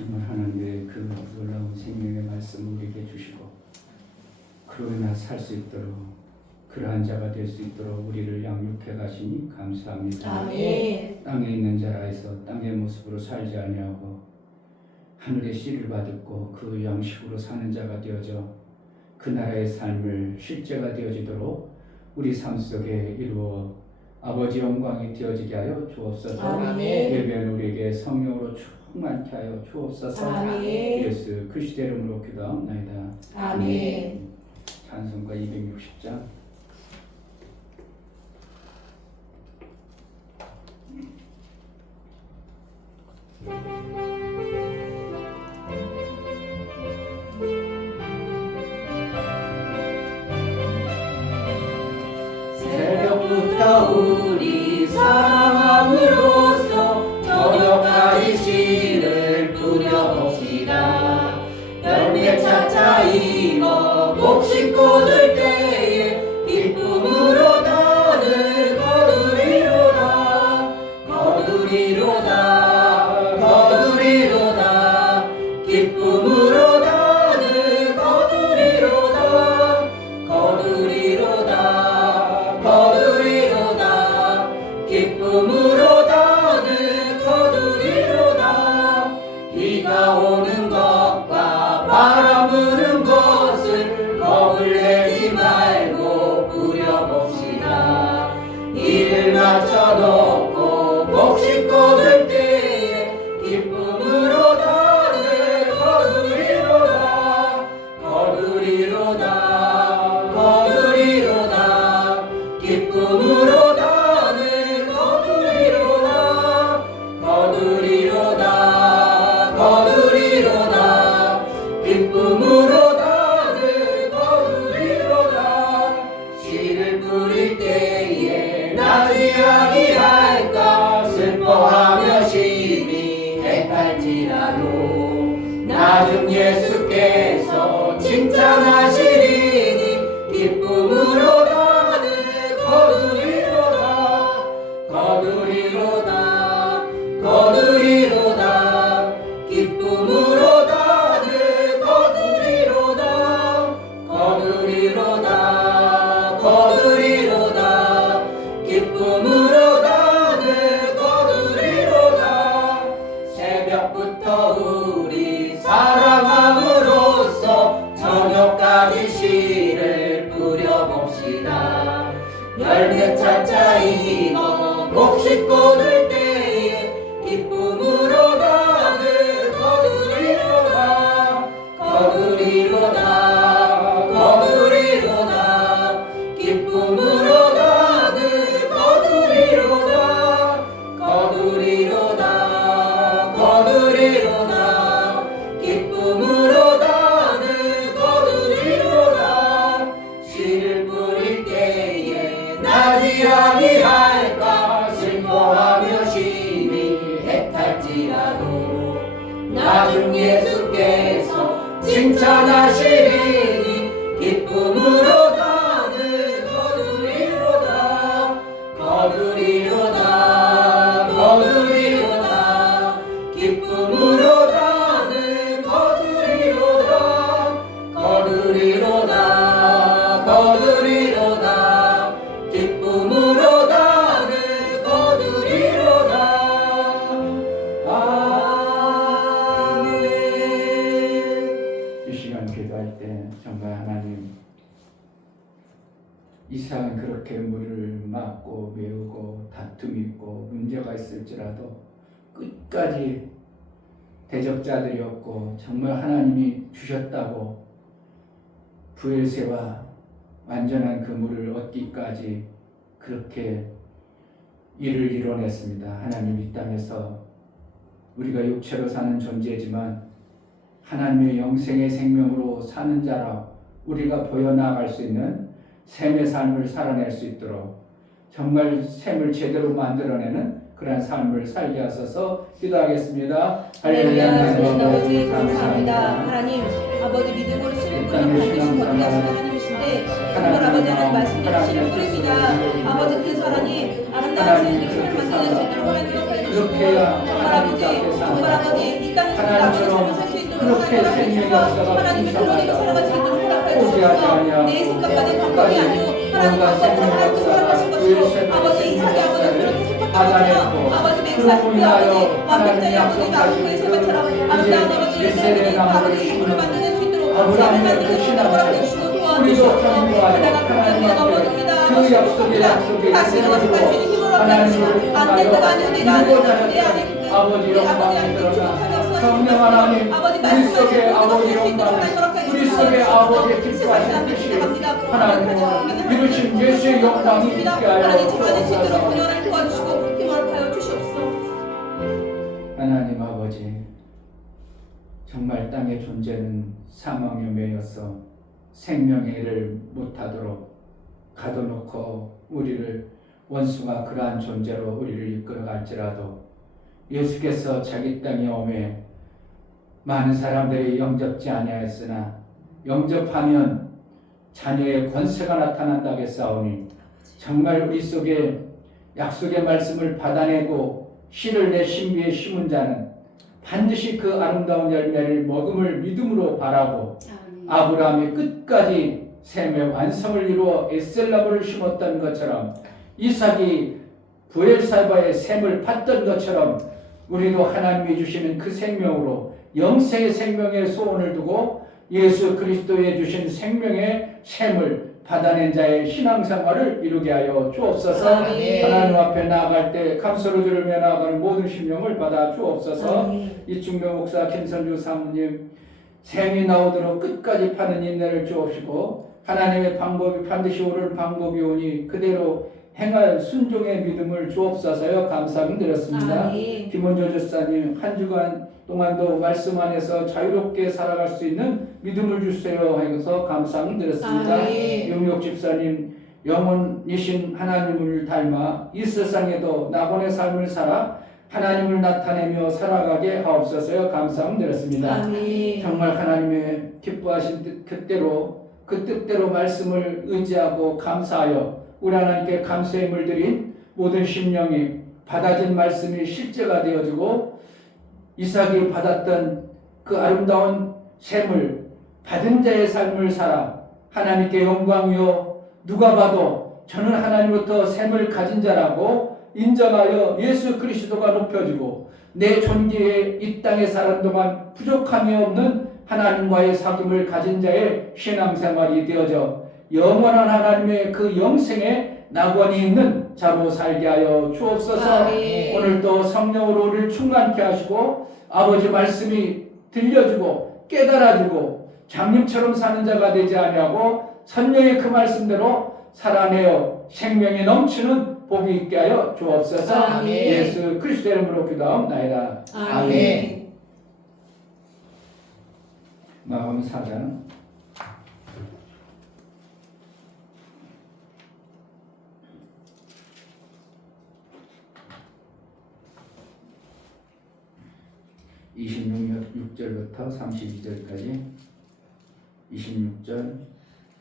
정말 하나님의 그 놀라운 생명의 말씀을 우리에게 주시고 그로 인해 살 수 있도록 그러한 자가 될 수 있도록 우리를 양육해 가시니 감사합니다. 아멘. 땅에 있는 자라 해서 땅의 모습으로 살지 아니하고 하늘의 씨를 받고 그 양식으로 사는 자가 되어져 그 나라의 삶을 실제가 되어지도록 우리 삶 속에 이루어 아버지 영광이 되어지게 하여 주옵소서. 아멘. 예배는 우리에게 성령으로 충만케 하여 주옵소서. 아멘. 예수 그리스도 이름으로 기도하옵나이다. 아멘. 찬송가 260장. 새벽부터 우리 사랑함으로써 저녁까지 씨를 뿌려봅시다. 열매 차차 익어 곡식 거둘 때에 기쁨으로 나를 거두리로다. 거두리로다. 거두리로다. 기쁨으로 나를 거두리로다. 거두리로다. 거두리로다. 기쁨으로 나를 거두리로다. 비가 오는 것과 바람 부는 것을 겁을 내지 말고 뿌려봅시다. 이를 맞춰놓고 곡식 거둘 때에 기쁨으로 나를 거두리로다. 거두리로다. 거두리로다. 기쁨으로 나를 거두리로다. 거두리로다. 거두리로다. 기쁨으로 나를 거두리로다. 씨를 뿌릴 때에 나지 아니할까 슬퍼하며 심히 애탈지라도 나중 예수께서 칭찬하시리니 기쁨으로 나를 거두리로다. 거두리로다. 거두리로다. 기쁨으로 나를 거두리로다. 거두리로다. 거두리로다. 기쁨으로 나를 거두리로다. 새벽부터 우리 사랑함으로써 저녁까지 씨를 뿌려봅시다. 열매 차차 익어 곡식 거둘 때에 기쁨으로 나를 거두리로다. 거두리로다. 거두리로다. 기쁨으로 나를 거두리로다. 거두리로다. 거두리로다. 기쁨으로 나를 거두리로다. 씨를 뿌릴 때에 나지 아니할까 슬퍼하며 심히 애탈지라도 나중 예수께서 칭찬하시리니 기쁨으로 나를 거두리로다. 거두리로다. 거두리로다. 기쁨으로 나를 거두리로다. 거두리로다. 거두리로다. 기쁨으로 나를 거두리로다. 아멘. 이 시간 기도할 때 정말 하나님 이상은 그렇게 물을 막고 메우고 다툼이 있고 문제가 있을지라도 끝까지 대적자들이었고 정말 하나님이 주셨다고 부엘세와 완전한 그 물을 얻기까지 그렇게 일을 이뤄냈습니다. 하나님 이 땅에서 우리가 육체로 사는 존재지만 하나님의 영생의 생명으로 사는 자라 우리가 보여나갈 수 있는 샘의 삶을 살아낼 수 있도록 정말 샘을 제대로 만들어내는 그러한 삶을 살게 하소서. 기도하겠습니다. 할렐루야. 하나님 아버지 감사합니다. 하나님 아버지 믿음으로 씨를 뿌리는 반드시 거두게 하시는 하나님이신데 정말 아버지 하나님 말씀대로 씨를 뿌립니다. 아버지 그래서 하나님 아름다운 하나님 힘을 만드는 수 있도록 하나님 허락하여 주시고 정말 아버지 정말 아버지 이 땅에서 나아가서 살수 있도록 하나님 허락해 주셔서 하나님의 클로리가 살아갈 수 있도록 허락하여 주셔서 내 생각과 내 방법이 아니고 하나님 방법으로 하나님께서 허락하신 것이고 아버지 이삭이 아버지 그렇게 속았던 것처럼 아버지 맹사 그 아버지 완벽자의 아버지 마음의 세바처럼 아름다운 아버지 예수님이 아버지 힘을 만드는 수 있도록 삶을 만드는 수 있도록 허락해 주시고 도와주셔서 하나가 그렇게 넘어집니다. 그 약속의 다시 일어나서 갈 수 있는 힘을 얻게 주시고 안 된다가 아니요 내가 안 된다 내 안에 아버지 영광이 드러나 성령 하나님 우리 속에 아버지 영광 우리 속에 아버지의 기뻐하시는 뜻이 하나님 이루신 예수의 영광이 있게 하여 주옵소서. 하나님 아버지 정말 땅의 존재는 사망에 매여서 생명의 일을 못하도록 가둬놓고 우리를 원수가 그러한 존재로 우리를 이끌어갈지라도 예수께서 자기 땅에 오매 많은 사람들이 영접지 아니하였으나 영접하면 자녀의 권세가 나타난다고 했사오니 정말 우리 속에 약속의 말씀을 받아내고 씨를 내 신비에 심은 자는 반드시 그 아름다운 열매를 먹음을 믿음으로 바라고 아브라함이 끝까지 셈의 완성을 이루어 에셀나무를 심었던 것처럼 이삭이 부엘사바의 셈을 팠던 것처럼 우리도 하나님이 주시는 그 생명으로 영생의 생명의 소원을 두고 예수 그리스도에 주신 생명의 셈을 받아낸 자의 신앙생활을 이루게 하여 주옵소서. 하나님 앞에 나아갈 때 감사로 들으며 나아가는 모든 심령을 받아 주옵소서. 이충명 목사 김선주 사모님 셈이 나오도록 끝까지 파는 인내를 주옵시고 하나님의 방법이 반드시 옳은 방법이 오니 그대로 행할 순종의 믿음을 주옵소서요. 감사드렸습니다. 김원조 집사님 한 주간 동안도 말씀 안에서 자유롭게 살아갈 수 있는 믿음을 주세요 하여서 감사드렸습니다. 용역 집사님 영원이신 하나님을 닮아 이 세상에도 나본의 삶을 살아 하나님을 나타내며 살아가게 하옵소서요. 감사드렸습니다. 정말 하나님의 기뻐하신 그때로 그 뜻대로 말씀을 의지하고 감사하여 우리 하나님께 감사의 물들인 모든 심령이 받아진 말씀이 실제가 되어지고 이삭이 받았던 그 아름다운 셈을 받은 자의 삶을 살아 하나님께 영광이요 누가 봐도 저는 하나님부터 셈을 가진 자라고 인정하여 예수 그리스도가 높여지고 내 존재에 이 땅에 사는 동안 부족함이 없는 하나님과의 사귐을 가진 자의 신앙생활이 되어져 영원한 하나님의 그 영생에 낙원이 있는 자로 살게 하여 주옵소서. 오늘도 성령으로 우리를 충만케 하시고 아버지 말씀이 들려주고 깨달아지고 장님처럼 사는 자가 되지 아니하고 성령의 그 말씀대로 살아내어 생명이 넘치는 복이 있게 하여 주옵소서. 예수 그리스도의 이름으로 기도하옵나이다. 아멘. 마음 4장 26절부터 32절까지 26절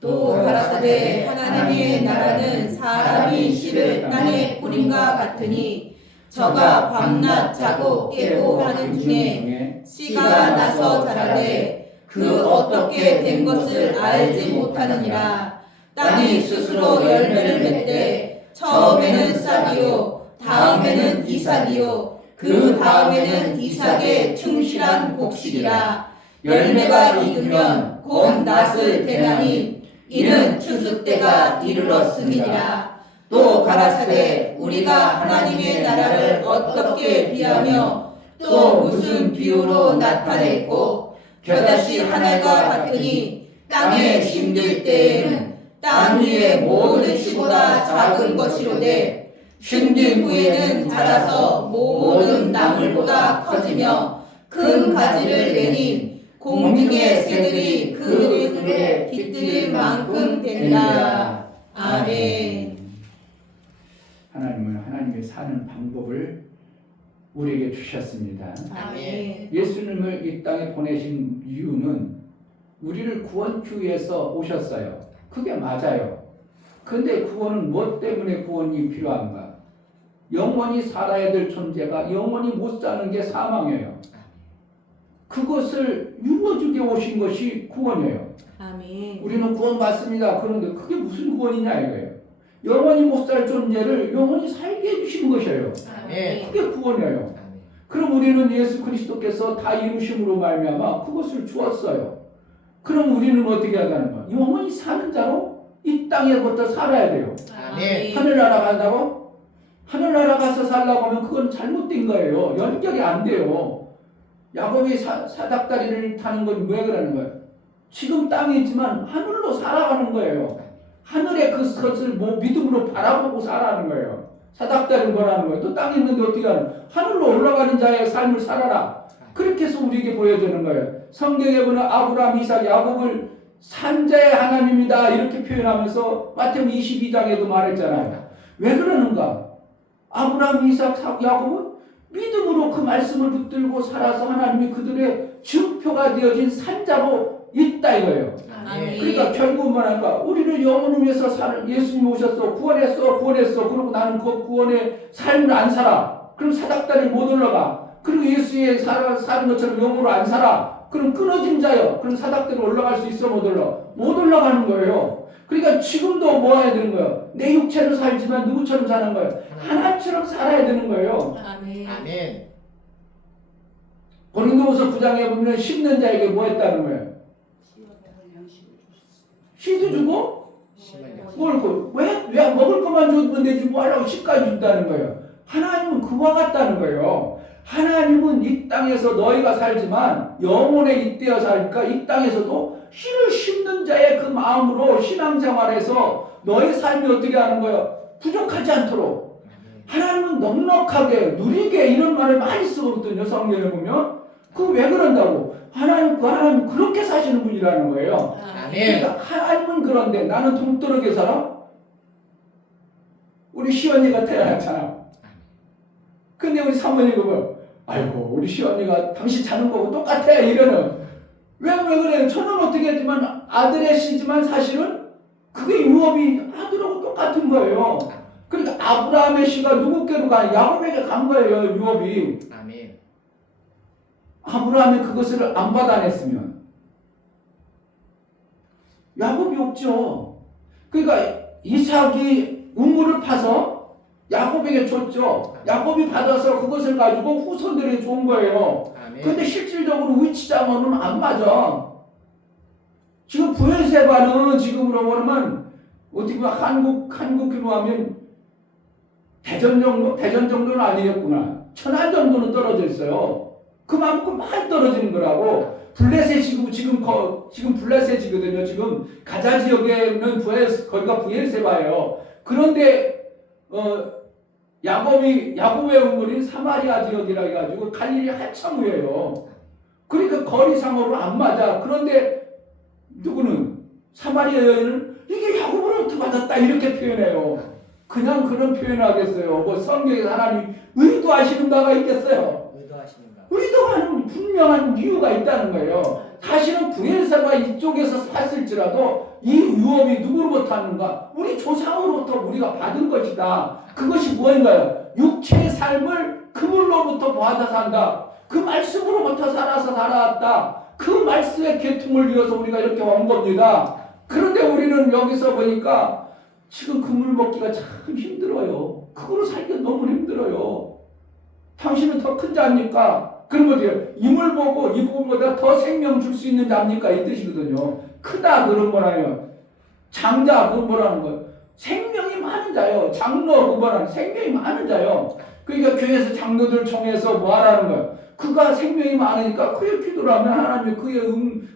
또 가라사대 하나님의 나라는 사람이 씨를 땅에 뿌림과 같으니 저가 밤낮 자고 깨고 하는 중에 씨가 나서 자라되 그 어떻게 된 것을 알지 못하느니라. 땅이 스스로 열매를 맺되 처음에는 싹이요 다음에는 이삭이요 그 다음에는 이삭의 충실한 곡식이라. 열매가 익으면 곧 낫을 대나니 이는 추수 때가 이르렀음이니라. 또 가라사대 우리가 하나님의 나라를 어떻게 비하며 또 무슨 비유로 나타냈고 겨자씨 하나가 같으니 땅에 심길 때에는 땅 위의 모든 씨보다 작은 것이로되 심긴 후에는 자라서 모든 나물보다 커지며 큰 가지를 내니 공중의 새들이 그 들에 깃들일 만큼 되리라. 아멘. 하나님은 하나님의 사는 방법을 우리에게 주셨습니다. 아멘. 예수님을 이 땅에 보내신 이유는 우리를 구원하기 위해서 오셨어요. 그게 맞아요. 근데 구원은 무엇 때문에 구원이 필요한가? 영원히 살아야 될 존재가 영원히 못 사는 게 사망이에요. 그것을 이루어주게 오신 것이 구원이에요. 아멘. 우리는 구원 받습니다. 그런데 그게 무슨 구원이냐 이거예요. 영원히 못 살 존재를 영원히 살게 해주시는 것이에요. 아멘. 그게 구원이에요. 그럼 우리는 예수 그리스도께서 다 이루심으로 말미암아 그것을 주었어요. 그럼 우리는 어떻게 하다는 거야? 영원히 사는 자로 이 땅에부터 살아야 돼요. 아멘. 하늘나라 간다고? 하늘나라 가서 살라고 하면 그건 잘못된 거예요. 연결이 안 돼요. 야곱이 사닥다리를 타는 건 왜 그러는 거예요? 지금 땅에 있지만 하늘로 살아가는 거예요. 하늘의 그것을 믿음으로 바라보고 살아가는 거예요. 사닥다리를 뭐라는 거예요? 또 땅에 있는데 어떻게 하는 거예요? 하늘로 올라가는 자의 삶을 살아라. 그렇게 해서 우리에게 보여주는 거예요. 성경에 보면 아브라함, 이삭, 야곱을 산자의 하나님이다 이렇게 표현하면서 마태복음 22장에도 말했잖아요. 왜 그러는가? 아브라함, 이삭, 야곱은 믿음으로 그 말씀을 붙들고 살아서 하나님이 그들의 증표가 되어진 산자로 있다 이거예요. 아멘. 그러니까 결국은 뭐랄까? 우리를 영혼을 위해서 예수님 오셨어. 구원했어. 그러고 나는 그 구원의 삶을 안 살아. 그럼 사닥다리 못 올라가. 그리고 예수의 사는 것처럼 영으로 안 살아. 그럼 끊어진 자요. 그럼 사닥다리 올라갈 수 있어? 못 올라가? 못 올라가는 거예요. 그러니까 지금도 뭐 해야 되는 거예요? 내 육체로 살지만 누구처럼 사는 거예요? 하나님처럼 살아야 되는 거예요. 아멘. 고린도후서 9장에 보면 심는 자에게 뭐 했다는 거예요? 씨도 주고 왜 먹을 것만 주면 되지 뭐 하려고 씨까지 준다는 거예요. 하나님은 그와 같다는 거예요. 하나님은 이 땅에서 너희가 살지만 영혼에 잇대어 살니까 이 땅에서도 씨를 심는 자의 그 마음으로 신앙생활에서 너희 삶이 어떻게 하는 거예요? 부족하지 않도록 하나님은 넉넉하게 누리게 이런 말을 많이 쓰거든요. 성경에 보면 그 왜 그런다고? 하나님 그렇게 사시는 분이라는 거예요. 그러니까 하나님은 그런데 나는 동떨어져 살아? 우리 시언니가 태어났잖아. 근데 우리 사모님이 보면 아이고 우리 시언니가 당신 자는 거고 똑같아 이러는 왜 그래요? 저는 어떻게 했지만 아들의 씨지만 사실은 그게 유업이 아들하고 똑같은 거예요. 그러니까 아브라함의 씨가 누구께로 가? 야곱에게 간 거예요. 유업이. 아브라함이 그것을 안 받아냈으면 야곱이 없죠. 그러니까 이삭이 우물을 파서 야곱에게 줬죠. 야곱이 받아서 그것을 가지고 후손들이 준 거예요. 근데 실질적으로 위치장어는 안 맞아. 지금 부엘세바는 지금으로 보면 어떻게 보면 한국으로 하면 대전 정도는 아니겠구나. 천안 정도는 떨어져 있어요. 그만큼 많이 떨어지는 거라고. 블레셋이고 지금 블레셋이거든요. 지금 가자 지역에는 거기가 부엘세바예요. 그런데 야곱의 우물인 사마리아 지역이라 해가지고 갈릴리 한참 위에요. 그러니까 거리상으로 안 맞아. 그런데 누구는 사마리아 여인은 이게 야곱으로부터 받았다 이렇게 표현해요. 그냥 그런 표현하겠어요. 뭐 성경에 하나님 의도하시는 바가 있겠어요. 의도하는 분명한 이유가 있다는 거예요. 사실은 부엘세바 이쪽에서 샀을지라도 이 유업이 누구로부터 왔는가? 우리 조상으로부터 우리가 받은 것이다. 그것이 무엇인가요? 육체의 삶을 그물로부터 받아 산다. 그 말씀으로부터 살아왔다. 그 말씀의 계통을 이어서 우리가 이렇게 온 겁니다. 그런데 우리는 여기서 보니까 지금 그물 먹기가 참 힘들어요. 그거로 살기가 너무 힘들어요. 당신은 더 큰 자입니까? 그런 거죠. 이물 보고 이물보다 더 생명 줄 수 있는 자입니까? 이 뜻이거든요. 크다 그런 거라요. 장자 그런 거라는 거예요. 생명이 많은 자요. 장로 그거라는 생명이 많은 자요. 그러니까 교회에서 장로들 총회에서 뭐 하라는 거예요. 그가 생명이 많으니까 그의 기도를 하면 하나님이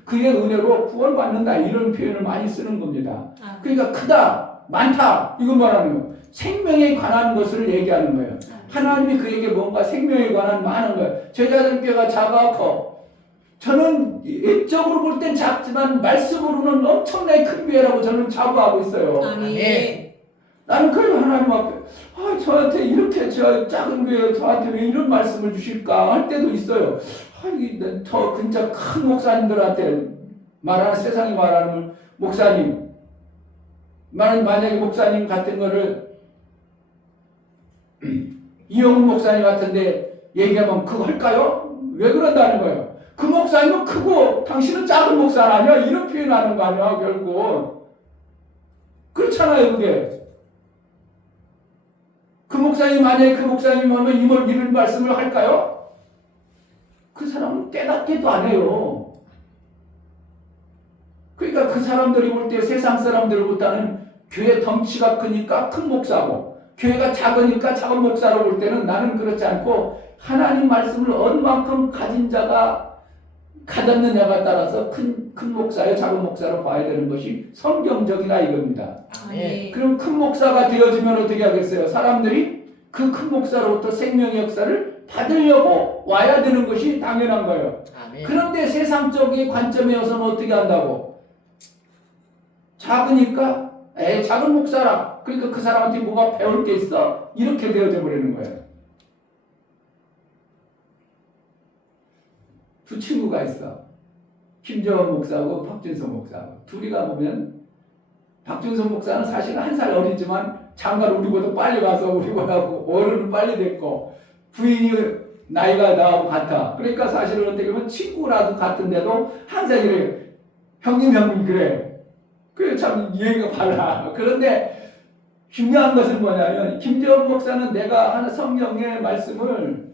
그의 은혜로 구원받는다 이런 표현을 많이 쓰는 겁니다. 그러니까 크다 많다 이건 뭐라는 거예요. 생명에 관한 것을 얘기하는 거예요. 하나님이 그에게 뭔가 생명에 관한 많은 거예요. 제자들교회가 작아 커. 저는 일적으로 볼 땐 작지만 말씀으로는 엄청나게 큰 교회라고 저는 자부하고 있어요. 아멘. 나는 그래도 하나님 앞에 저한테 이렇게 저 작은 교회 저한테 왜 이런 말씀을 주실까 할 때도 있어요. 저 진짜 큰 목사님들한테 말하는 세상이 말하는 목사님 만약에 목사님 같은 거를 이영훈 목사님 같은데 얘기하면 그거 할까요? 왜 그런다는 거예요? 그 목사님은 크고 당신은 작은 목사 아니야? 이런 표현하는 거 아니야 결국. 그렇잖아요 그게. 그 목사님 만약에 그 목사님 하면 이런 말씀을 할까요? 그 사람은 깨닫게도 안 해요. 그러니까 그 사람들이 볼 때 세상 사람들보다는 교회 덩치가 크니까 큰 목사고 교회가 작으니까 작은 목사로 볼 때는 나는 그렇지 않고 하나님 말씀을 얼만큼 가진 자가 가졌느냐가 따라서 큰 목사요 작은 목사로 봐야 되는 것이 성경적이라 이겁니다. 아멘. 그럼 큰 목사가 되어지면 어떻게 하겠어요? 사람들이 그 큰 목사로부터 생명의 역사를 받으려고 와야 되는 것이 당연한 거예요. 아멘. 그런데 세상적인 관점에서는 어떻게 한다고? 작으니까 작은 목사라. 그러니까 그 사람한테 뭐가 배울 게 있어? 이렇게 되어져 버리는 거예요. 두 친구가 있어. 김정은 목사하고 박준성 목사하고. 둘이 가보면 박준성 목사는 사실 한 살 어리지만 장가를 우리보다 빨리 가서 우리보다 어른은 빨리 됐고 부인이 나이가 나하고 같아. 그러니까 사실은 어떻게 보면 친구라도 같은데도 항상 이래. 형님 그래. 그래 참 이해가 발라. 그런데 중요한 것은 뭐냐면 김정은 목사는 내가 하는 성경의 말씀을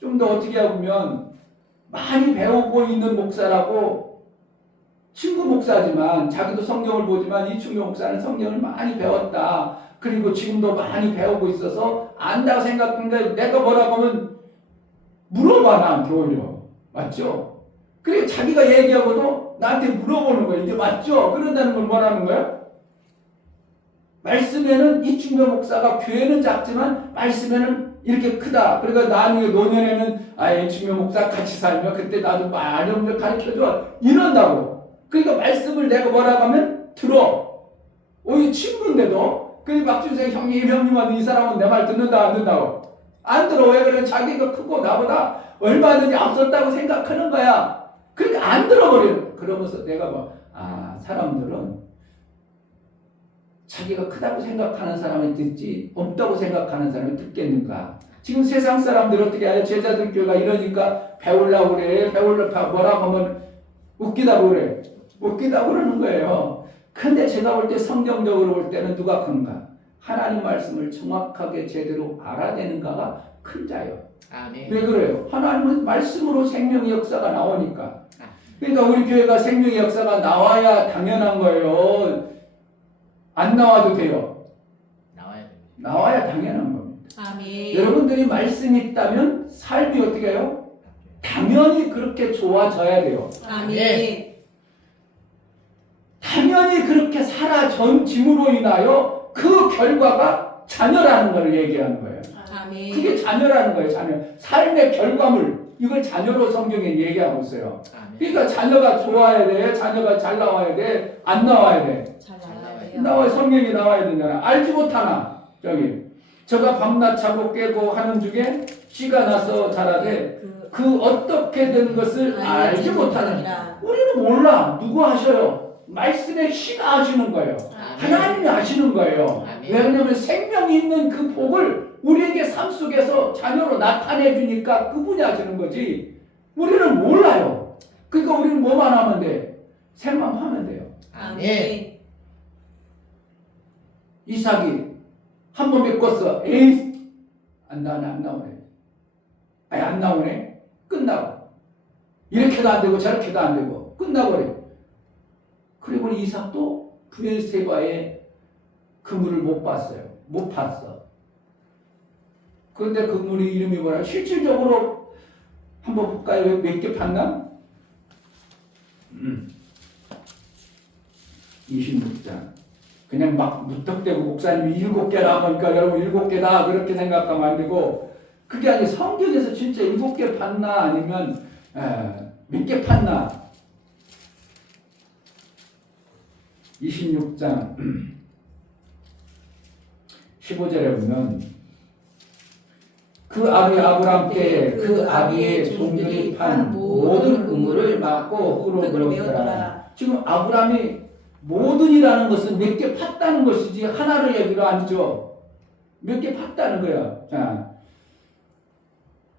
좀 더 어떻게 보면 많이 배우고 있는 목사라고 친구 목사지만 자기도 성경을 보지만 이충교 목사는 성경을 많이 배웠다. 그리고 지금도 많이 배우고 있어서 안다고 생각하는데 내가 뭐라고 하면 물어봐 나한테 오히려. 맞죠? 그래 자기가 얘기하고도 나한테 물어보는 거야. 이게 맞죠? 그런다는 건 뭐라는 거야? 말씀에는 이충교 목사가 교회는 작지만 말씀에는 이렇게 크다. 그러니까 나중에 노년에는 이충교 목사 같이 살면 그때 나도 많이 가르쳐줘. 이런다고. 그러니까 말씀을 내가 뭐라고 하면 들어. 오히려 친구인데도 그 박준생 형님한테 이 사람은 내 말 듣는다 안 듣는다고. 안 들어. 왜 그래? 자기가 크고 나보다 얼마든지 앞섰다고 생각하는 거야. 그러니까 안 들어버려. 그러면서 내가 사람들은 자기가 크다고 생각하는 사람이 듣지 없다고 생각하는 사람이 듣겠는가. 지금 세상 사람들 어떻게 해요? 제자들 교회가 이러니까 배우려고 그래. 뭐라고 하면 웃기다고 그래. 웃기다고 그러는 거예요. 근데 제가 볼 때 성경적으로 볼 때는 누가 큰가? 하나님 말씀을 정확하게 제대로 알아내는가가 큰 자예요. 아멘. 왜 그래요? 하나님은 말씀으로 생명의 역사가 나오니까. 그러니까 우리 교회가 생명의 역사가 나와야 당연한 거예요. 안 나와도 돼요. 나와야 됩니다. 나와야 당연한 겁니다. 아멘. 여러분들이 말씀이 있다면 삶이 어떻게 해요? 당연히 그렇게 좋아져야 돼요. 아멘. 당연히 그렇게 살아전짐으로 인하여 그 결과가 자녀라는 걸 얘기하는 거예요. 아멘. 그게 자녀라는 거예요. 자녀. 삶의 결과물. 이걸 자녀로 성경에 얘기하고 있어요. 아멘. 그러니까 자녀가 좋아야 돼. 자녀가 잘 나와야 돼. 안 나와야 돼. 잘 나와야 돼요. 나와야 성경이 나와야 되잖아. 알지 못하나. 저가 밤낮 자고 깨고 하는 중에 씨가 나서 자라되 그 어떻게 된 것을 알지 못하는. 우리는 몰라. 누구 하셔요? 말씀에 씨가 하시는 거예요. 하나님이 하시는 거예요. 왜냐하면 생명이 있는 그 복을 우리에게 삶 속에서 자녀로 나타내 주니까 그분이 하시는 거지. 우리는 몰라요. 그러니까 우리는 뭐만 하면 돼? 생만 하면 돼요. 아멘. 이삭이 한 번 메꿨어. 에이, 안 나오네. 안 나오네. 끝나고. 이렇게도 안 되고 저렇게도 안 되고 끝나버려. 그리고 이삭도 브엘세바의 그물을 못 봤어요. 못 봤어. 그런데 그물이 이름이 뭐라? 실질적으로 한번 볼까요? 몇 개 팠나? 26장. 그냥 막 무턱대고 목사님이 7개라 하니까 여러분 7개다 그렇게 생각하면 안 되고 그게 아니라 성경에서 진짜 7개 팠나 아니면 몇 개 팠나? 26장 15절에 보면 그 아비 아브람 때에 그 아비의 종들이 판 모든 우물을 막고 흙으로 메웠더라. 지금 아브람이 모든이라는 것은 몇 개 팠다는 것이지 하나를 얘기로 안 하죠. 몇 개 팠다는 거야.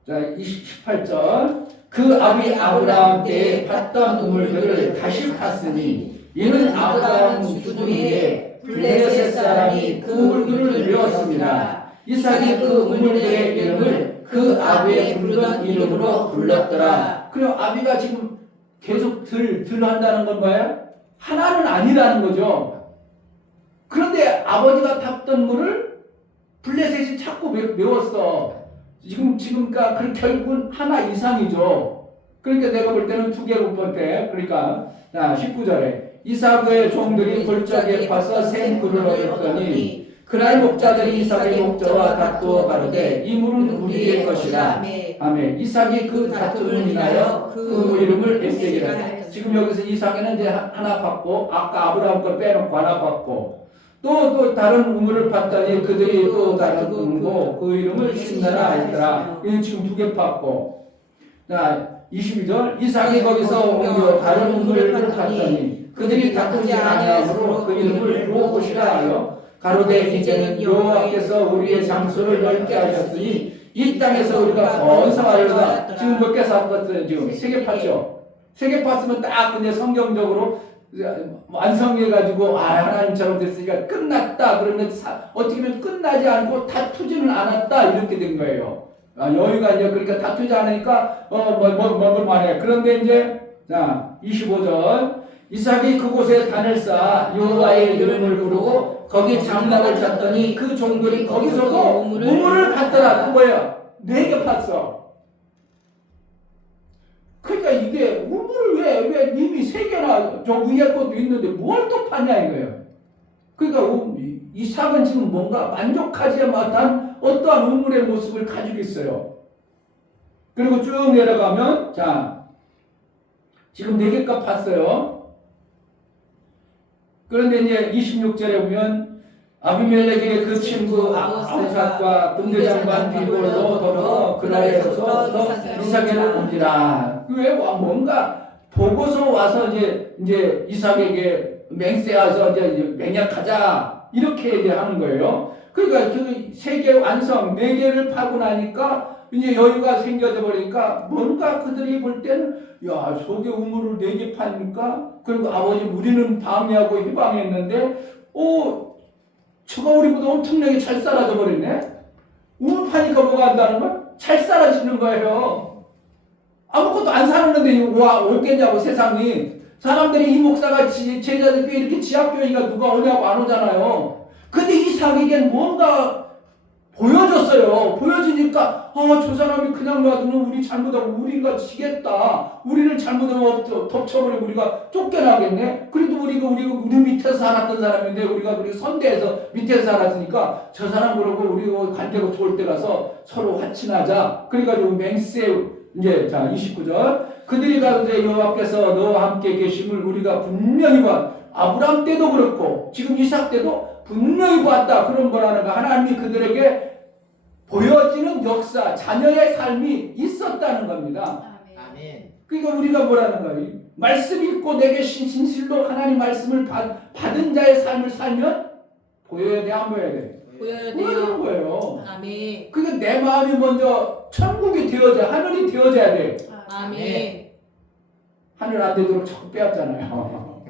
자 18절 그 아비 아브라함 때에 팠던 우물들을 다시 팠으니 이는 아브라함 죽은 후에 블레셋 사람이 그 우물들을 메웠습니다. 이삭이 그 우물들의 이름을 그 아비의 부르던 이름으로 불렀더라. 그리고 아비가 지금 계속 들 한다는 건 뭐예요? 하나는 아니라는 거죠. 그런데 아버지가 탔던 물을 블레셋이 자꾸 메웠어. 그러니까 결국은 하나 이상이죠. 그러니까 내가 볼 때는 두 개로 본데, 그러니까 19절에 이삭의 종들이 골짜기에 파서 샘 굴을 얻었더니 그날 목자들이 이삭의 목자와 다투어 가로되 이 물은 우리의 것이라. 아멘. 이삭이 그 다툼을 인하여 그 이름을 에세기라. 지금 여기서 이삭에는 이제 하나 팠고 아까 아브라함 걸 빼놓고 하나 팠고 또 다른 우물을 팠더니 그들이 또 다른 우물고 그 이름을 신나라 했더라. 이는 지금 두 개 팠고. 자 22절 이삭이 거기서 옮겨 다른 우물을 팠더니 그들이 다투지 아니하므로 그 이름을 로봇이라 하여 가로되 이제는 여호와께서 우리의 장소를 넓게 하셨으니 이 땅에서 우리가 번성하려다. 지금 몇 개 샀거든요. 지금 세 개 팠죠. 세 개 팠으면 딱 그냥 성경적으로 완성해가지고 하나님처럼 됐으니까 끝났다. 그러면 어떻게 보면 끝나지 않고 다투지는 않았다 이렇게 된 거예요. 여유가 이제 그러니까 다투지 않으니까 말해. 그런데 이제 자 25절 이삭이 그곳에 단을 쌓아 여호와의 이름을 부르고 거기 장막을 쳤더니 그 종들이 거기서도 우물을 팠더라. 그거야. 4개 팠어. 그러니까 이게 우물을 왜 님이 3개나 저 위에 것도 있는데 뭘 또 파냐 이거예요. 그러니까 이삭은 지금 뭔가 만족하지 못한 어떠한 우물의 모습을 가지고 있어요. 그리고 쭉 내려가면 자 지금 4개가 팠어요. 그런데 이제 26절에 보면 아비멜렉의 그 친구 아우삿과 군대장관 빌골로 더불어 그날에서부터 이삭에게 온지라. 왜 뭔가 보고서 와서 이제 이삭에게 맹세해서 이제 맹약하자 이렇게 이제 하는 거예요. 그러니까 그 3개 완성 4개를 파고 나니까 이제 여유가 생겨져 버리니까 뭔가 그들이 볼 때는 야 속에 우물을 4개 파니까 그리고 아버지 우리는 방해하고 해방했는데 저가 우리보다 엄청나게 잘 살아져 버렸네. 우물 파니까 뭐가 한다는 거야? 잘 살아지는 거예요. 아무것도 안 사는데 올겠냐고 세상이. 사람들이 이 목사가 제자들께 이렇게 지하교회가 누가 오냐고 안 오잖아요. 근데 이삭에겐 뭔가 보여줬어요. 보여주니까 저 사람이 그냥 놔두면 우리 잘못하고 우리가 지겠다. 우리를 잘못하면 덮쳐버리고 우리가 쫓겨나겠네. 그래도 우리 밑에서 살았던 사람인데 우리가 선대에서 밑에서 살았으니까 저 사람 그러고 우리 관계가 좋을 때 가서 서로 화친하자. 그래가지고 맹세 이제 자 29절 그들이 가운데 여호와께서 너와 함께 계심을 우리가 분명히 봐. 아브라함 때도 그렇고 지금 이삭 때도 분명히 봤다. 그런 거라는 거. 하나님이 그들에게 보여지는 역사, 자녀의 삶이 있었다는 겁니다. 아멘. 그러니까 우리가 뭐라는 거예요? 말씀 읽고 내게 진실로 하나님 말씀을 받은 자의 삶을 살면 보여야 돼, 안 보여야 돼? 보여주는 거예요. 아멘. 그러니까 내 마음이 먼저 천국이 되어져야, 하늘이 되어져야 돼. 아멘. 하늘 안 되도록 자꾸 빼앗잖아요.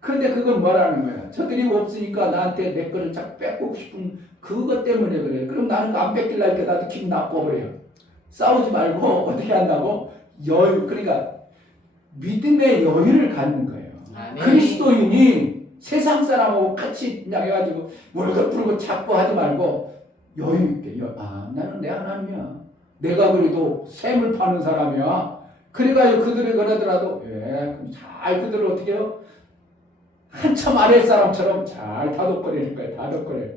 그런데 그건 뭐라는 거야? 저들이 없으니까 나한테 내 거를 자꾸 뺏고 싶은 그것 때문에 그래. 그럼 나는 안 뺏길라니까 나도 기분 나빠버려요. 싸우지 말고 어떻게 한다고? 여유. 그러니까 믿음의 여유를 갖는 거예요. 아멘. 그리스도인이 세상 사람하고 같이 그냥 해가지고 물고 부르고 자꾸 하지 말고 여유 있게. 나는 내 하나님이야. 내가 그래도 샘을 파는 사람이야. 그래가지고 그들이 그러더라도 잘 그들을 어떻게 해요? 한참 아래 사람처럼 잘 다독거리는 거예요. 다독거려요.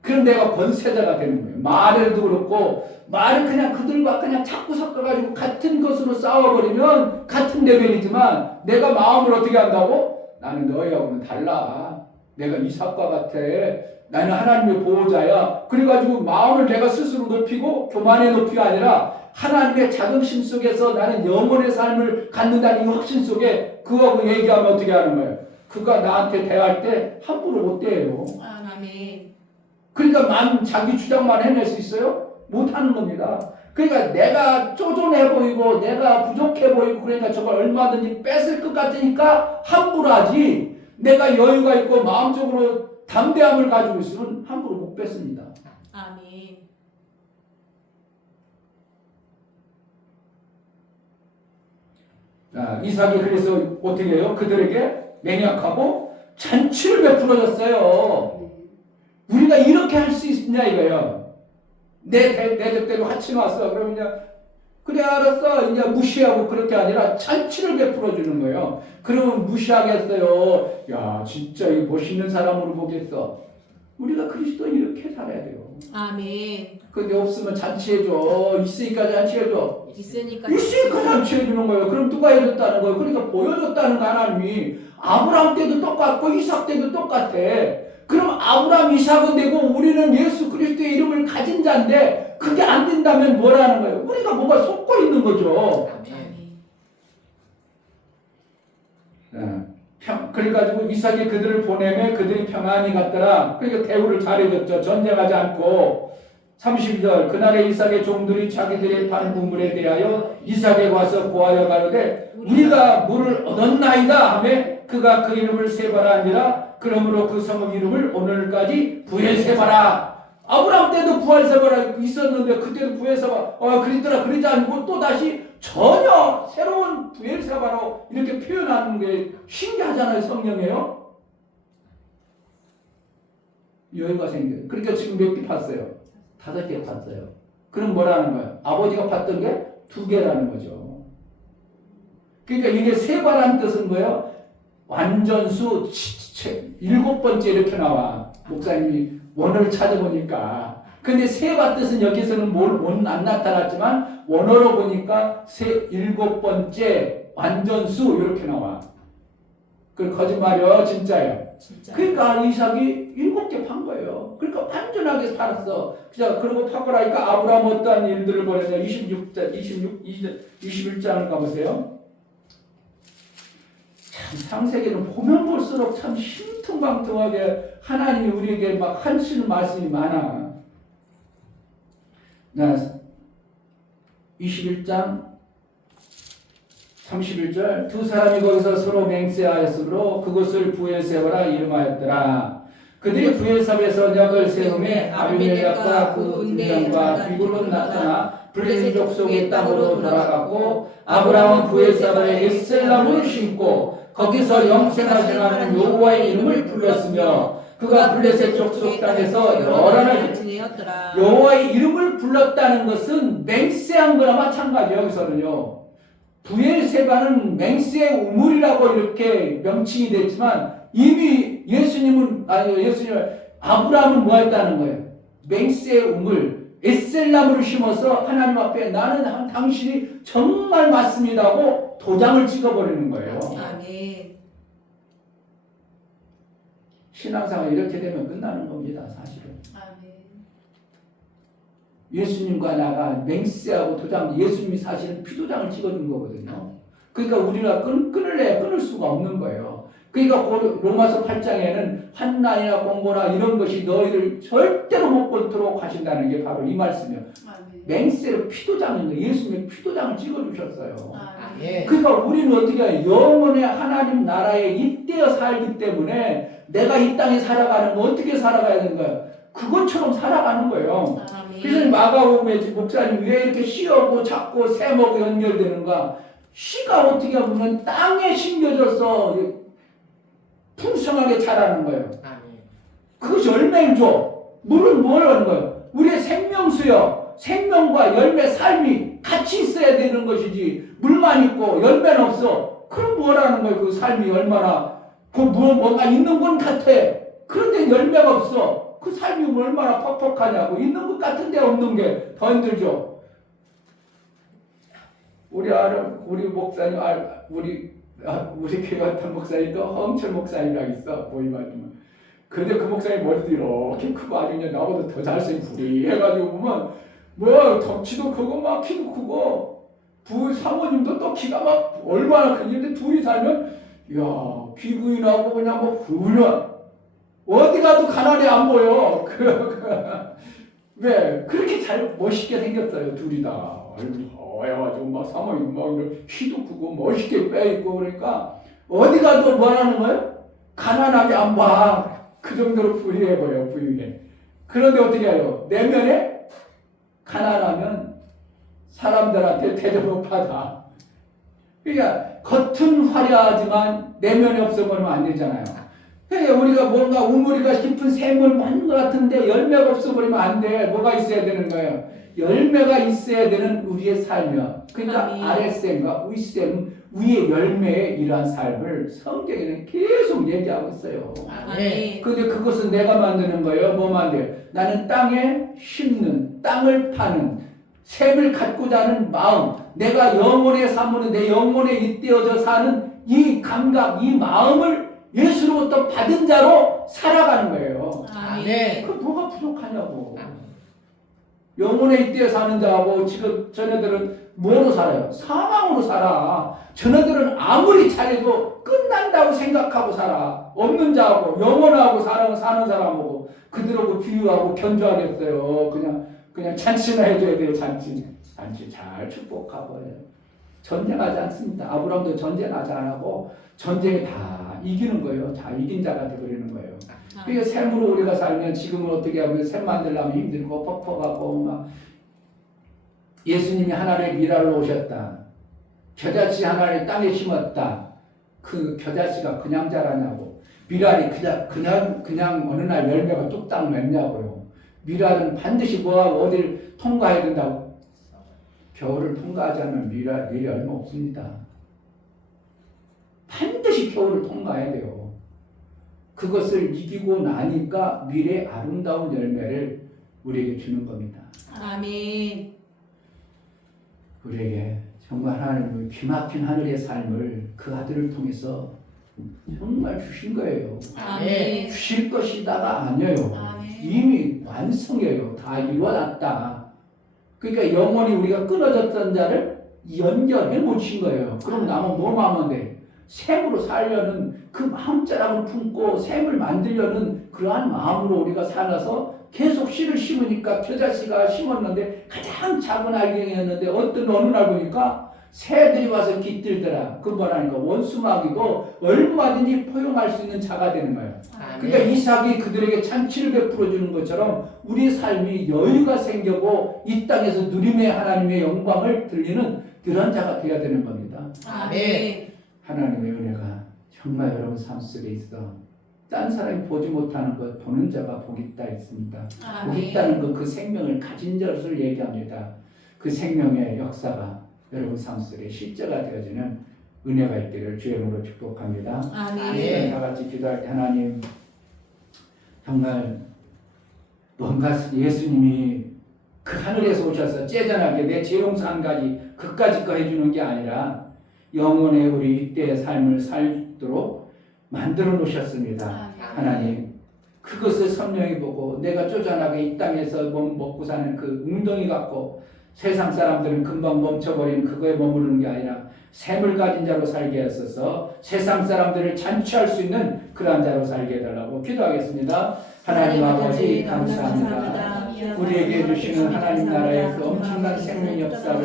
그럼 내가 권세자가 되는 거예요. 말에도 그렇고 말을 그냥 그들과 그냥 자꾸 섞어가지고 같은 것으로 싸워버리면 같은 레벨이지만 내가 마음을 어떻게 한다고? 나는 너희하고는 달라. 내가 이삭과 같아. 나는 하나님의 보호자야. 그래가지고 마음을 내가 스스로 높이고 교만의 높이가 아니라 하나님의 자긍심 속에서 나는 영혼의 삶을 갖는다는 이 확신 속에 그거하고 얘기하면 어떻게 하는 거예요? 그가 나한테 대할 때 함부로 못 대해요. 아멘. 그러니까 자기 주장만 해낼 수 있어요? 못하는 겁니다. 그러니까 내가 쪼존해 보이고 내가 부족해 보이고 그러니까 저걸 얼마든지 뺏을 것 같으니까 함부로 하지, 내가 여유가 있고 마음적으로 담대함을 가지고 있으면 함부로 못 뺏습니다. 아멘. 이삭이 그래서 어떻게 해요? 그들에게 맹약하고 잔치를 베풀어줬어요. 우리가 이렇게 할 수 있냐 이거예요. 내 대적대로 하치 왔어. 그러면 이제 그래 알았어 이제 무시하고 그렇게 아니라 잔치를 베풀어 주는 거예요. 그러면 무시하겠어요. 야 진짜 이 멋있는 사람으로 보겠어. 우리가 그리스도 이렇게 살아야 돼요. 아멘. 근데 없으면 잔치해줘. 있으니까 잔치해줘. 있으니까 잔치해주는 거예요. 그럼 누가 해줬다는 거예요? 그러니까 보여줬다는 거 하나님이. 아브라함 때도 똑같고 이삭 때도 똑같아. 그럼 아브라함, 이삭은 되고 우리는 예수 그리스도의 이름을 가진 자인데 그게 안 된다면 뭐라는 거예요? 우리가 뭔가 속고 있는 거죠. 아멘. 그래가지고 이삭이 그들을 보내매 그들이 평안히 갔더라. 그러니까 대우를 잘해줬죠. 전쟁하지 않고. 32절 그날에 이삭의 종들이 자기들의 판 우물에 대하여 이삭에게 와서 고하여 가로되 우리가 물을 얻었나이다 하며 그가 그 이름을 세바라 하니라. 그러므로 그 성읍 이름을 오늘까지 부엘세바라. 아브라함 때도 부엘세바라 있었는데 그때도 부엘세바 그랬더라 그러지 않고 또 다시 전혀 새로운 부엘세바로 이렇게 표현하는 게 신기하잖아요. 성령이에요. 여유가 생겨요. 그러니까 지금 몇 개 팠어요? 5개 팠어요. 그럼 뭐라는 거예요? 아버지가 팠던 게 2개라는 거죠. 그러니까 이게 세바라는 뜻은 뭐예요? 완전수 7번째 이렇게 나와. 목사님이 원어를 찾아보니까. 근데 세바 뜻은 여기서는 안 나타났지만 원어로 보니까 7번째 완전수 이렇게 나와. 그 거짓말이요, 진짜예요. 진짜. 그러니까 이삭이 7개 판 거예요. 그러니까 완전하게 살았어. 그리고 파고 나니까 아브라함 어떠한 일들을 벌였냐. 21장을 가보세요. 참 창세기는 보면 볼수록 참 신통방통하게 하나님이 우리에게 막 하시는 말씀이 많아. 21장 31절 두 사람이 거기서 서로 맹세하였으므로 그곳을 부엘세바라 이름하였더라. 그들이 부엘삽에서 역을 세우매 아비멜렉과 그 군대과 비굴로 나타나 블레셋 족속의 땅으로 돌아갔고 아브라함은 부엘사바에 에셀람을 심고 거기서 영생하시는 여호와의 이름을 불렀으며 그가 블레셋 족속 땅에서 여러 날 지내었더라. 여호와의 이름을 불렀다는 것은 맹세한 거나 마찬가지예요. 여기서는요. 부엘세바는 맹세의 우물이라고 이렇게 명칭이 됐지만 이미 예수님은 아브라함은 뭐 했다는 거예요? 맹세의 우물 에셀나무를 심어서 하나님 앞에 나는 당신이 정말 맞습니다 하고 도장을 찍어버리는 거예요. 아멘. 신앙생활 이렇게 되면 끝나는 겁니다. 사실은. 아멘. 예수님과 나가 맹세하고 도장, 예수님이 사실은 피도장을 찍어준 거거든요. 그러니까 우리가 끊을 수가 없는 거예요. 그러니까 로마서 8장에는 환난이나 공고나 이런 것이 너희를 절대로 못 벗도록 하신다는 게 바로 이 말씀이에요. 아멘. 맹세로 피도장인데 예수님이 피도장을 찍어주셨어요. 아멘. 그러니까 우리는 어떻게 해요? 영원의 하나님 나라에 입되어 살기 때문에 내가 이 땅에 살아가는 거 어떻게 살아가야 되는 거예요? 그것처럼 살아가는 거예요. 그래서 마가복음에 목사님 왜 이렇게 씨하고 작고 샘하고 연결되는가? 씨가 어떻게 보면 땅에 심겨져서 풍성하게 자라는 거예요. 그 열매를 줘. 물은 뭘 하는 거예요? 우리의 생명수요. 생명과 열매, 삶이 같이 있어야 되는 것이지 물만 있고 열매는 없어. 그럼 뭐라는 거예요? 그 삶이 얼마나 뭐가 있는 건 같아. 그런데 열매가 없어. 그 삶이 얼마나 퍽퍽하냐고. 있는 것 같은데 없는 게 더 힘들죠. 우리 목사님, 우리 교회 같은 목사님도 허영철 목사님이라고 있어. 보이면. 근데 그 목사님 머리도 이렇게 크고 아주 그냥 나보다 더 잘생긴 불이 해가지고 보면 뭐 덩치도 크고 막 키도 크고 사모님도 또 키가 막 얼마나 큰데 둘이 살면 야 귀부인하고 그냥 뭐 훌륭한 어디 가도 가난해 안 보여. 왜 그렇게 잘 멋있게 생겼어요 둘이 다. 어여가지고 막 사모님 막 키도 크고 멋있게 빼입고 그러니까 어디 가도 뭐라는 거예요? 가난하게 안 봐. 그 정도로 부유해 보여 부유해. 그런데 어떻게 해요? 내면에 가난하면 사람들한테 대접 못 받아. 그러니까 겉은 화려하지만 내면이 없어버리면 안 되잖아요. 그러니까 우리가 뭔가 우물이가 깊은 샘물 많은 것 같은데 열매가 없어버리면 안 돼. 뭐가 있어야 되는 거예요? 열매가 있어야 되는 우리의 삶이요. 그러니까 아멘. 아랫샘과 윗샘, 위의 열매에 이러한 삶을 성경에는 계속 얘기하고 있어요. 아멘. 근데 그것은 내가 만드는 거예요. 뭐 만들어요? 나는 땅에 심는, 땅을 파는, 샘을 갖고자 하는 마음, 내가 영혼에 사무는 내 영혼에 잇대어져 사는 이 감각, 이 마음을 예수로부터 받은 자로 살아가는 거예요. 아멘. 그 뭐가 부족하냐고. 영혼에 잇대어 사는 자하고 지금 저네들은 뭐로 살아요? 사망으로 살아. 저네들은 아무리 잘해도 끝난다고 생각하고 살아. 없는 자하고 영원하고 사는 사람하고 그들하고 비유하고 견주하겠어요. 그냥 잔치나 해줘야 돼요. 잔치 잘 축복하고 해요. 전쟁하지 않습니다. 아브라함도 전쟁하지 안 하고 전쟁에 다 이기는 거예요. 다 이긴 자가 되버리는 거예요. 그러니까 샘으로 우리가 살면 지금은 어떻게 하면 샘 만들려면 힘들고 퍽퍽하고 막 예수님이 하나님의 미랄로 오셨다. 겨자씨 하나를 땅에 심었다. 그 겨자씨가 그냥 자라냐고. 미랄이 그냥 어느 날 열매가 뚝딱 맺냐고요. 미랄은 반드시 뭐하고 어딜 통과해야 된다고. 겨울을 통과하지 않으면 미랄이 얼마 없습니다. 반드시 겨울을 통과해야 돼요. 그것을 이기고 나니까 미래의 아름다운 열매를 우리에게 주는 겁니다. 아멘. 우리에게 정말 하나님의 기막힌 하늘의 삶을 그 아들을 통해서 정말 주신 거예요. 아멘. 주실 것이다가 아니에요. 아멘. 이미 완성이에요. 다 이루어놨다. 그러니까 영원히 우리가 끊어졌던 자를 연결해 놓으신 거예요. 그럼 나는 뭐 하면 돼? 샘으로 살려는 그 마음자락을 품고 샘을 만들려는 그러한 마음으로 우리가 살아서 계속 씨를 심으니까 겨자씨가 심었는데 가장 작은 알갱이였는데 어느 날 보니까 새들이 와서 깃들더라. 그 뭐라니까 원수막이고 얼마든지 포용할 수 있는 자가 되는 거예요. 그러니까 이삭이 그들에게 잔치를 베풀어 주는 것처럼 우리 삶이 여유가 생기고 이 땅에서 누림의 하나님의 영광을 들리는 그런 자가 되어야 되는 겁니다. 아멘. 하나님의 은혜가 정말 여러분 삶 속에 있어. 딴 사람이 보지 못하는 것 보는 자가 복이 있다 있습니다. 복이 있다는 것 그 생명을 가진 것을 얘기합니다. 그 생명의 역사가 여러분 삶 속에 실제가 되어지는 은혜가 있기를 주의 이름으로 축복합니다. 아멘. 다 같이 기도할 때 하나님 정말 뭔가 예수님이 그 하늘에서 오셔서 째전하게 내 재롱사 한 가지 그까짓 거 해주는 게 아니라 영원의 우리 이때의 삶을 살도록 만들어 놓으셨습니다. 하나님 그것을 선명히 보고 내가 쪼잔하게 이 땅에서 먹고 사는 그 웅덩이 같고 세상 사람들은 금방 멈춰버리는 그거에 머무르는 게 아니라 샘을 가진 자로 살게 하소서. 세상 사람들을 잔취할 수 있는 그러한 자로 살게 해달라고 기도하겠습니다. 하나님 아버지 감사합니다. 우리에게 주시는 하나님 나라의 그 엄청난 생명 역사를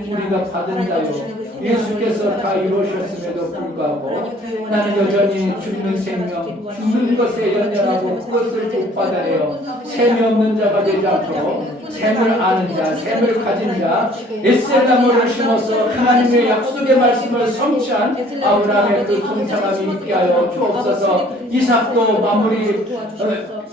우리가 받은 자요 예수께서 다 이루셨음에도 불구하고 나는 여전히 죽는 생명, 죽는 것에 연연하고 그것을 못 받아내요. 샘이 없는 자가 되지 않도록 샘을 아는 자, 샘을 가진 자, 에셀나무를 심어서 하나님의 약속의 말씀을 성취한 아브라함의 그 동참함이 있게 하여 주옵소서. 이삭도 마무리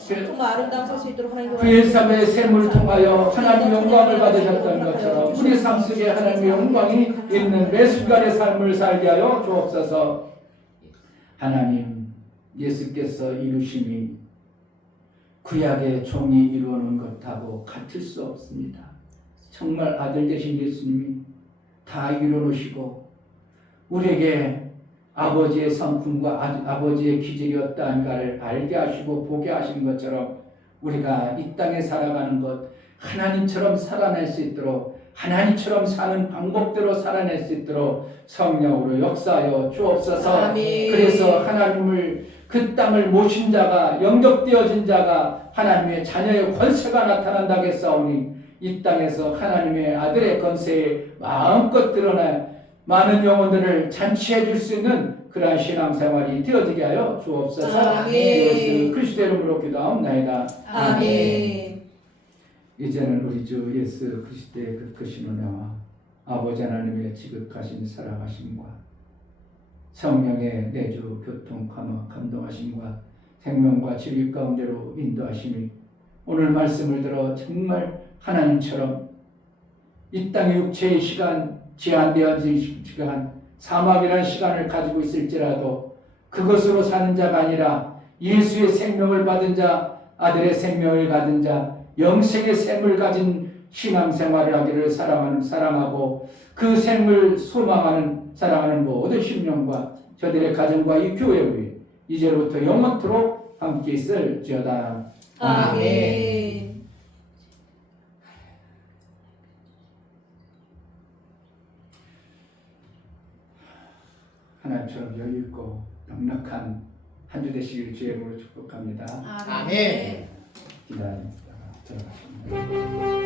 정말 아름다운 살수 있도록 하나님 그 엘사의 샘을 통하여 하나님의 영광을 받으셨던 것처럼 우리 삶 속에 하나님의 영광이 있는 매 순간의 삶을 살게 하여 주옵소서. 하나님 예수께서 이루심이 구약의 종이 이루어놓은 것하고 같을 수 없습니다. 정말 아들 되신 예수님이 다 이루어놓으시고 우리에게 아버지의 성품과 아버지의 기질이 어떠한가를 알게 하시고 보게 하신 것처럼 우리가 이 땅에 살아가는 것 하나님처럼 살아낼 수 있도록 하나님처럼 사는 방법대로 살아낼 수 있도록 성령으로 역사하여 주옵소서. 아멘. 그래서 하나님을 그 땅을 모신 자가 영접되어진 자가 하나님의 자녀의 권세가 나타난다고 했사오니 이 땅에서 하나님의 아들의 권세에 마음껏 드러나 많은 영혼들을 잔치해 줄 수 있는 그러한 신앙생활이 되어지게 하여 주옵소서. 아멘. 예수 그리스도 이름으로 기도하옵나이다. 아멘. 이제는 우리 주 예수 그리스도의 그 크신 은혜와 아버지 하나님의 지극하신 사랑하심과 성령의 내주 교통 감동하심과 생명과 진리 가운데로 인도하심이 오늘 말씀을 들어 정말 하나님처럼 이 땅의 육체의 시간, 제한되어진 시간, 사막이라는 시간을 가지고 있을지라도 그것으로 사는 자가 아니라 예수의 생명을 받은 자, 아들의 생명을 가진 자, 영생의 샘을 가진 신앙생활을 하기를 사랑하고 그 샘을 소망하는 사랑하는 모든 심령과 저들의 가정과 이 교회 위에 이제부터 영원토록 함께 있을지어다. 아멘. 하나님처럼 여유있고 넉넉한 한 주 되시길 주의 이름으로 축복합니다. 아멘. 아멘. 기다립니다. 들어가십니다.